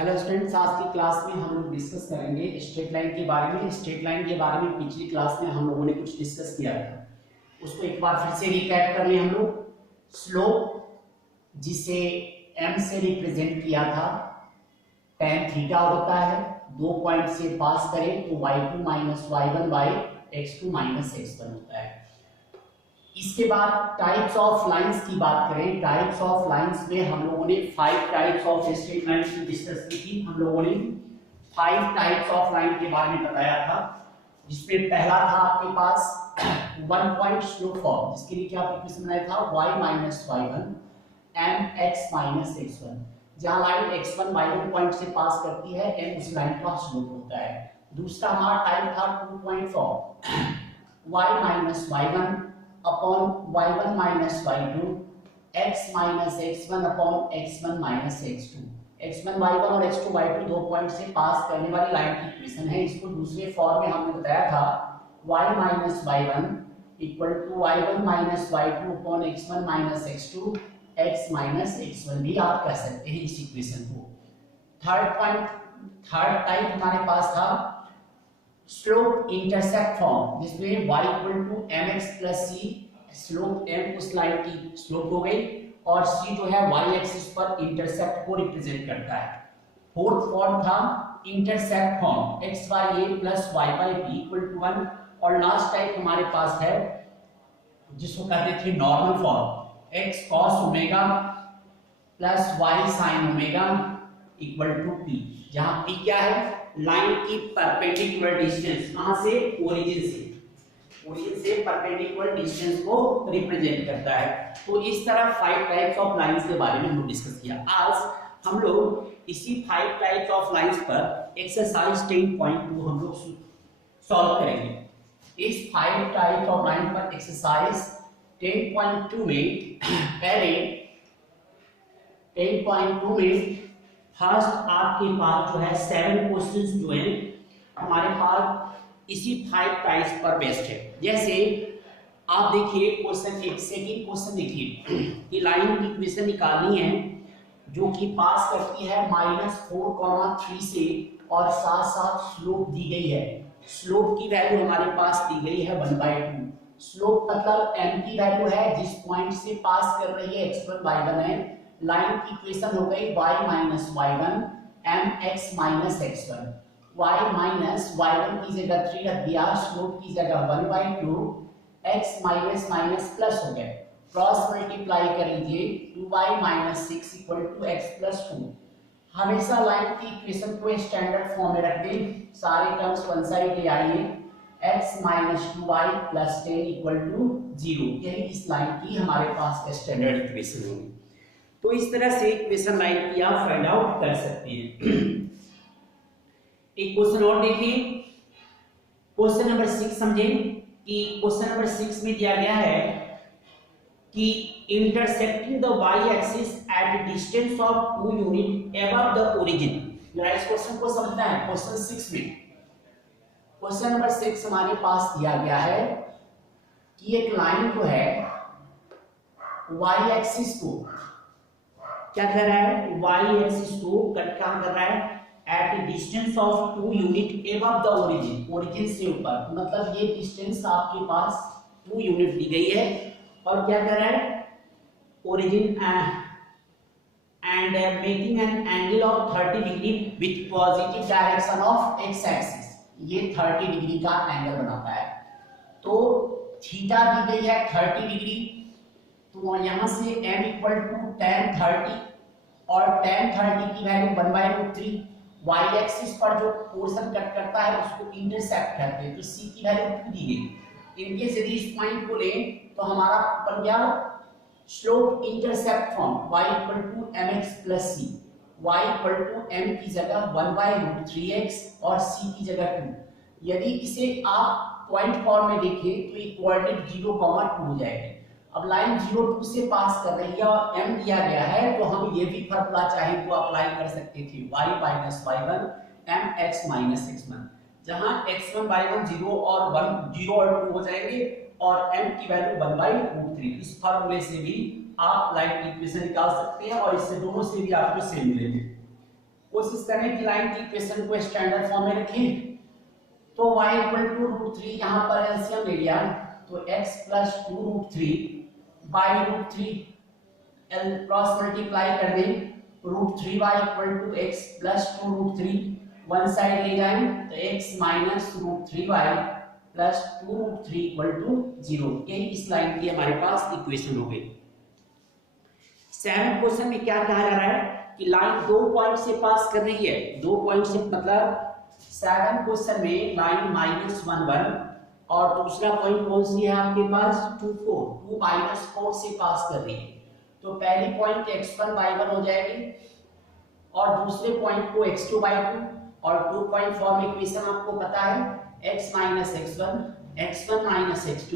Hello students, आज की class में हम लोग डिस्कस करेंगे स्ट्रेट लाइन के बारे में। स्ट्रेट लाइन के बारे में पिछली क्लास में हम लोगों ने कुछ डिस्कस किया था, उसको एक बार फिर से रिकैप कर लें हम लोग। स्लोप जिसे m से रिप्रेजेंट किया था, tan थीटा होता है। दो पॉइंट से पास करें तो y2 minus y1 by x2 minus x1 होता है। इसके बाद टाइप्स ऑफ लाइंस की बात करें। टाइप्स ऑफ लाइंस में हम लोगों ने 5 टाइप्स ऑफ स्ट्रेट लाइंस की डिस्कस की थी। हम लोगों ने 5 टाइप्स ऑफ लाइन के बारे में बताया था, जिसमें पहला था आपके पास वन पॉइंट स्लोप फॉर्म, जिसके लिए क्या इक्वेशन बनाया था y minus y1 mx minus x1, जहां लाइन x1 y1 पॉइंट से पास करती है, m उस लाइन का स्लोप होता है। दूसरा हमारा टाइप था 2 point form y minus y1 upon y1 minus y2 x minus x1 upon x1 minus x2। x1 y1 और x2 y2 दो पॉइंट से पास करने वाली लाइन की इक्वेशन है। इसको दूसरे फॉर्म में हमने बताया था y minus y1 equal to y1 minus y2 upon x1 minus x2 x minus x1 भी आप कह सकते हैं इस इक्वेशन को। थर्ड टाइप हमारे पास था स्लोप इंटरसेप्ट फॉर्म, जिसमें y equal to mx plus c, slope m उस लाइन की स्लोप हो गई और c जो है y एक्सिस पर इंटरसेप्ट को रिप्रेजेंट करता है। फोर्थ फॉर्म था intercept form x by a plus y by b equal to 1। और लास्ट टाइप हमारे पास है जिसको कहते थे normal form x cos omega plus y sin omega equal to p, जहां p क्या है, लाइन की परपेंडिकुलर डिस्टेंस, कहां से, ओरिजिन से परपेंडिकुलर डिस्टेंस को रिप्रेजेंट करता है। तो इस तरह 5 टाइप्स ऑफ लाइंस के बारे में हम डिस्कस किया। आज हम लोग इसी 5 टाइप्स ऑफ लाइंस पर एक्सरसाइज 10.2 हम लोग सॉल्व करेंगे। इस 5 टाइप्स ऑफ लाइन पर एक्सरसाइज 10.2 में पहले 10.2 में फर्स्ट आपके पास जो है 7 क्वेश्चंस जो हैं हमारे पास इसी 5 टाइप्स पर बेस्ड है। जैसे आप देखिए क्वेश्चन एक, सेकंड क्वेश्चन देखिए कि लाइन की इक्वेशन निकालनी है जो कि पास करती है -4,3 से और साथ साथ स्लोप दी गई है। स्लोप की वैल्यू हमारे पास दी गई है 1/2। स्लोप मतलब m की वैल्यू है जिस पॉइंट से पास कर रही है, x1 y1 है। लाइन की इक्वेशन हो गई y minus y1 mx minus x1। y minus y1 की जगह 3 रख दिया, स्लोप की जगह 1/2, x माइनस माइनस प्लस हो गया, क्रॉस मल्टीप्लाई कर लीजिए 2y minus 6 equal to x plus 2। हमेशा लाइन की इक्वेशन को स्टैंडर्ड फॉर्म में रख दें, सारे टर्म्स वन साइड ले आइए, x minus 2y plus 10 equal to 0। यही इस लाइन की हमारे पास स्टैंडर्ड इक्वेशन होगी। तो इस तरह से इक्वेशन लाइन की आप फाइंड आउट कर सकते हैं। एक क्वेश्चन और देखिए, क्वेश्चन नंबर 6 समझें कि क्वेश्चन नंबर 6 में दिया गया है कि intersecting the y axis at distance of 2 unit above the origin. जरा इस क्वेश्चन को समझना है। क्वेश्चन 6 में, क्वेश्चन नंबर 6 हमारे पास दिया गया है कि एक लाइन जो है y एक्सिस को क्या कर रहा है, y एक्सिस को क्या कर रहा है, at distance of 2 unit above the origin, origin से ऊपर, मतलब ये डिस्टेंस आपके पास 2 यूनिट दी गई है और क्या कर रहा है, origin and making an angle of 30 degree with positive direction of x axis. ये 30 डिग्री का एंगल बनाता है। तो थीटा दी गई है 30 डिग्री, तो यहां से m इक्वल टू tan 30 और tan 30 की वैल्यू 1/√3। y एक्सिस पर जो पोर्शन कट करता है उसको इंटरसेप्ट कहते हैं, तो c की वैल्यू 2 दी गई। इनके यदि इस पॉइंट को लें तो हमारा बन गया slope intercept form y equal to mx plus c। y equal to m की जगह 1/√3x और c की जगह 2। यदि इसे आप पॉइंट फॉर्म में देखें तो इक्वालिटी 0,2 हो जाएगी। अब लाइन 0 2 से पास कर रही है और m दिया गया है, तो हम ये भी फॉर्मूला चाहे तो अप्लाई कर सकते थे, y minus y1 mx minus x1, जहां x1 y1 0 और 1 0 और 2 हो जाएंगे और m की वैल्यू 1/√3। इस फॉर्मूले से भी आप लाइन की इक्वेशन निकाल सकते हैं और इससे दोनों से भी आपको सेम मिलेगी। कोशिश करें कि लाइन की इक्वेशन को स्टैंडर्ड फॉर्म में रखें। तो y इक्वल टू √3, यहाँ पर एलसीएम ले लिया तो x plus 2√3 by √3, cross multiply कर दें √3y equal to x plus 2√3, one side ले जाएं तो x minus √3y plus 2√3 equal to 0। ये इस लाइन की हमारे पास इक्वेशन हो गई। 7 क्वेश्चन में क्या कहा जा रहा है कि लाइन 2 पॉइंट से पास कर रही है। 2 पॉइंट से मतलब 7 क्वेश्चन में लाइन -1 1 और दूसरा पॉइंट कौन सी है आपके पास 2 4, 2 -4 से पास कर रही है। तो पहली पॉइंट x1 y1 हो जाएगी और दूसरे पॉइंट को x2 y2, और 2 पॉइंट फॉर्म इक्वेशन आपको पता है x minus x1, x1 minus x2,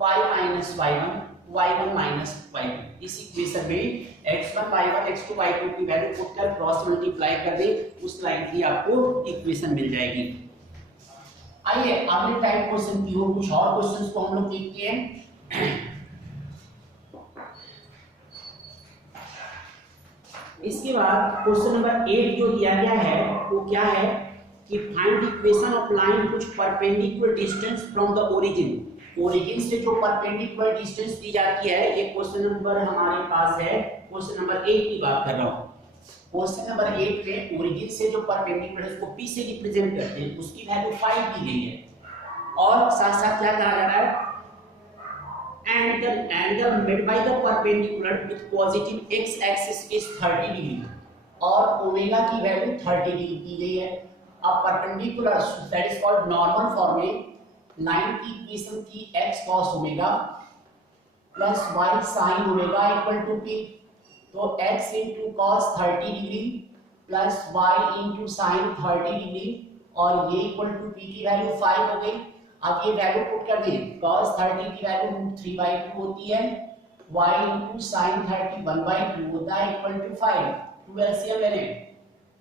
y minus y1, y1 minus y2। इस इक्वेशन में x1 y1 x2 y2 की वैल्यू पुट कर क्रॉस मल्टीप्लाई कर दे, उस लाइन की आपको इक्वेशन मिल जाएगी। आइए अगले टाइप क्वेश्चन की ओर, कुछ और क्वेश्चंस को हम लोग देखते हैं। इसके बाद क्वेश्चन नंबर 8 जो दिया गया है वो क्या है कि फाइंड इक्वेशन ऑफ लाइन कुछ perpendicular distance from the origin. Origin से जो परपेंडिकुलर डिस्टेंस दी जाती है, ये क्वेश्चन नंबर हमारे पास है, क्वेश्चन नंबर 8 की बात कर रहा हूं। क्वेश्चन नंबर 8 में ओरिजिन से जो परपेंडिकुलर है उसको p से रिप्रेजेंट करते हैं, उसकी वैल्यू 5 दी गई है और साथ साथ क्या कहा जा रहा है and the angle made by the perpendicular with positive x axis is 30 degree और ओमेगा की वैल्यू 30 डिग्री दी गई है। अब perpendicular that is called normal form में लाइन की इक्वेशन की x cos omega plus y sin omega equal to p, तो x into cos 30 degree plus y into sin 30 degree और ये इक्वल टू p की वैल्यू 5 हो गई। अब ये वैल्यू पुट कर दें, cos 30 की वैल्यू √3/2 होती है, y into sin 30 1/2 होता है इक्वल टू 5। 2 एलसीएम ले लें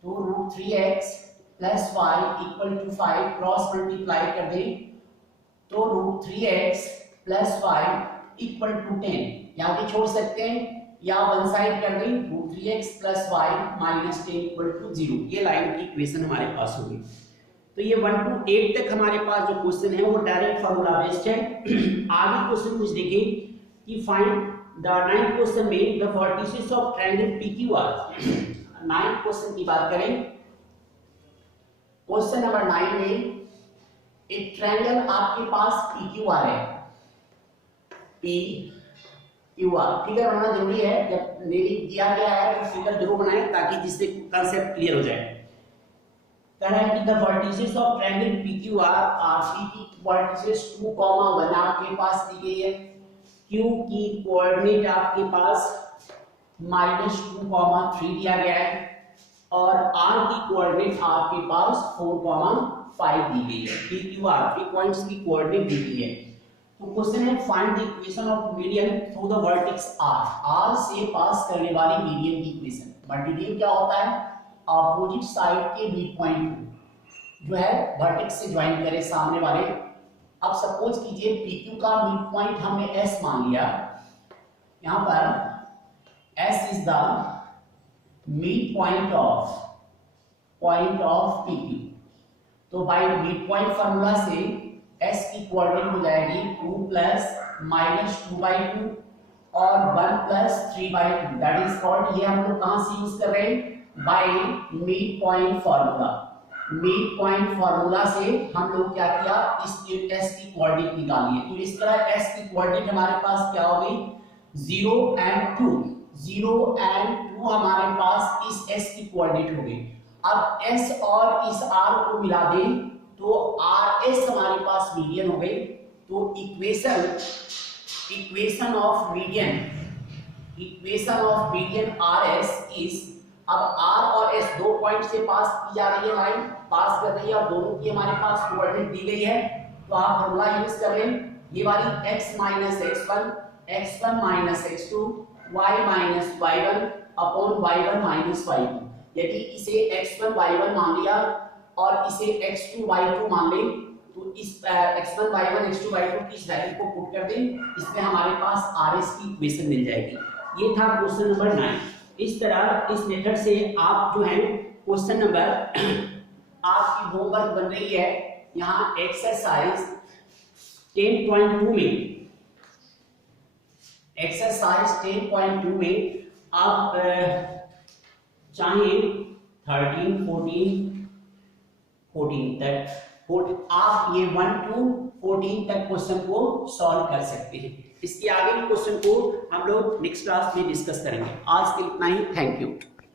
तो √3x plus y equal to 5, cross multiply कर दें तो √3x plus y equal to 10। यहाँ पे छोड़ सकते हैं या वन साइड कर दें √3x plus y minus 10 equal to 0। ये लाइन की इक्वेशन हमारे पास होगी। तो ये 1 to 8 तक हमारे पास जो क्वेश्चन है वो डायरेक्ट फार्मूला बेस्ड है। आगे क्वेश्चन कुछ देखिए कि फाइंड द 9th क्वेश्चन में the vertices of triangle PQR। 9th question की बात करें, क्वेश्चन नंबर 9 में एक ट्रायंगल आपके पास PQR है, PQR फिगर बनाना जरूरी है, जब दिया गया है तो फिगर जरूर बनाएं ताकि जिससे कांसेप्ट क्लियर हो जाए। कह रहा है कि the vertices of triangle PQR are P की वर्टिसेस 2, 1 आपके पास दी गई है, Q की कोऑर्डिनेट आपके पास -2, 3 दिया गया है और R की कोऑर्डिनेट आपके पास 4, 5 दी गई है। PQR 3 पॉइंट्स की कोऑर्डिनेट दी गई है। तो क्वेश्चन है find the equation of median through the vertex R से पास करने वाली मीडियन की इक्वेशन। मीडियन क्या होता है? अपोजिट साइड के मिड पॉइंट जो है वर्टेक्स से ज्वाइन करे सामने वाले। अब सपोज कीजिए PQ का मिड पॉइंट हमने S मान लिया, यहाँ पर S is the mid point of PQ। तो बाय मिड पॉइंट फार्मूला से S की कोऑर्डिनेट हो जाएगी 2 प्लस -2/2 और 1 प्लस 3/2। दैट इज कॉल्ड, ये हम लोग कहां से यूज कर रहे हैं? By mid point formula. Mid point formula से हम लोग क्या किया, इस S की कोऑर्डिनेट निकाली है। तो इस तरह S की कोऑर्डिनेट हमारे पास क्या हो गई? 0 and 2। 0 and 2 हमारे पास इस S की कोऑर्डिनेट हो गई। अब S और इस R को मिला दें तो RS हमारे पास मीडियन हो गई। तो equation of median RS is, अब R और S 2 पॉइंट से पास की जा रही है, लाइन पास कर रही है और दोनों की हमारे पास कोऑर्डिनेट दी गई है। तो आप फार्मूला यूज कर लें, ये वाली x minus x1, x1 minus x2, y minus y1 upon y1 minus y2। यदि इसे x1 y1 मान लिया और इसे x2 y2 मान लें तो इस x1 y1 x2 y2 की इस वैल्यू को पुट कर दें, इसमें हमारे पास RS की इक्वेशन मिल जाएगी। ये था क्वेश्चन नंबर 9। इस तरह इस मेथड से आप जो है क्वेश्चन नंबर आपकी होमवर्क बन रही है यहाँ एक्सरसाइज 10.2 में, एक्सरसाइज 10.2 में आप चाहे 13, 14 तक आप ये 1 to 14 तक क्वेश्चन को सॉल्व कर सकते हैं। इसके आगे के क्वेश्चन को हम लोग नेक्स्ट क्लास में डिस्कस करेंगे। आज के लिए इतना ही। Thank you.